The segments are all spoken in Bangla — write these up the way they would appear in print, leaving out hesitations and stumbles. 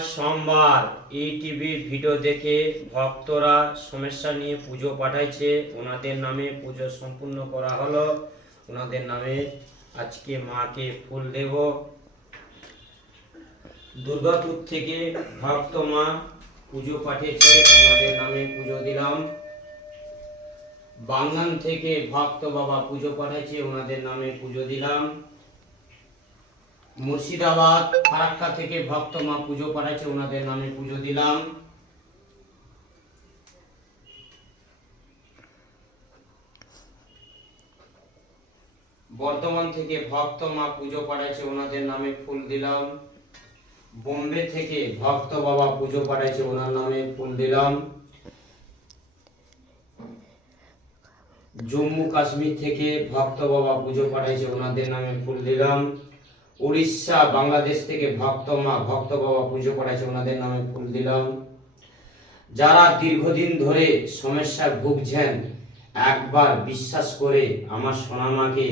আজ সোমবার ইটিভির ভিডিও দেখে ভক্তরা সমস্যা নিয়ে পুজো পাঠাইছে। ওনাদের নামে পুজো সম্পূর্ণ করা হলো। ওনাদের নামে আজকে মাকে ফুল দেব। দুর্গাপুর থেকে ভক্ত মা পুজো পাঠিয়েছে, ওনাদের নামে পুজো দিলাম। বাংলান থেকে ভক্ত বাবা পুজো পাঠাইছে, ওনাদের নামে পুজো দিলাম। মুর্শিদাবাদ ফারাক্কা থেকে ভক্ত মা পুজো পাঠাচ্ছে, ওনাদের নামে পুজো দিলাম। বর্ধমান থেকে ভক্ত মা পুজো পাঠাচ্ছে, ওনাদের নামে ফুল দিলাম। বোম্বে থেকে ভক্ত বাবা পুজো পাঠাচ্ছে, ওনার নামে ফুল দিলাম। জম্মু কাশ্মীর থেকে ভক্ত বাবা পুজো পাঠাচ্ছে, ওনাদের নামে ফুল দিলাম। উড়িষ্যা বাংলাদেশ থেকে ভক্ত বাবা পুজো পাঠাচ্ছে, ওনাদের নামে ফুল দিলাম। যারা দীর্ঘদিন ধরে সমস্যায় ভুগছেন, একবার বিশ্বাস করে আমার সোনা মাকে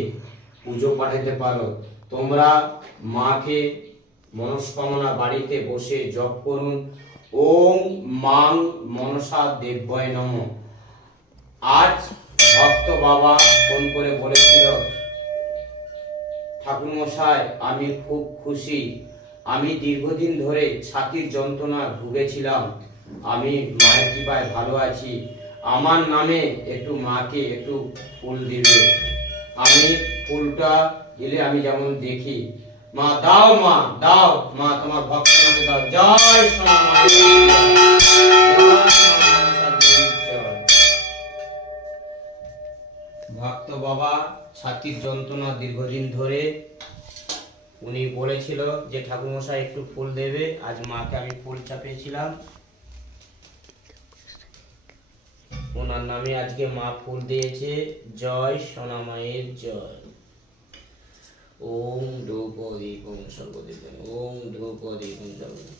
পুজো পাঠাতে পারো। তোমরা মাকে মনস্কামনা বাড়িতে বসে জপ করুন। ওম মাং মনসা দেব্যয় নমঃ। আজ ভক্ত বাবা ফোন করে বলেছিল, ঠাকুর মশাই আমি খুব খুশি, আমি দীর্ঘদিন ধরে ছাতির যন্ত্রণা ভুগেছিলাম, আমি মায়ের কৃপায় ভালো আছি, আমার নামে একটু মাকে একটু ফুল দিবে। আমি ফুলটা দিলে আমি যেমন দেখি, মা দাও, মা দাও, মা তোমার ভক্ত নামে দাও। জয় সোনা মায়ের ভক্ত বাবা ছাতির যন্ত্রণা দীর্ঘদিন ধরে, উনি বলেছিল যে ঠাকুর মশাই একটু ফুল দেবে। আজ মাকে আমি ফুল চাপিয়েছিলাম, ওনার নামে আজকে মা ফুল দিয়েছে। জয় সোনা মায়ের জয়। ওম দ্রৌপদী ওম সর্বদেব ওম দ্রৌপদী ওম সর্বদেব।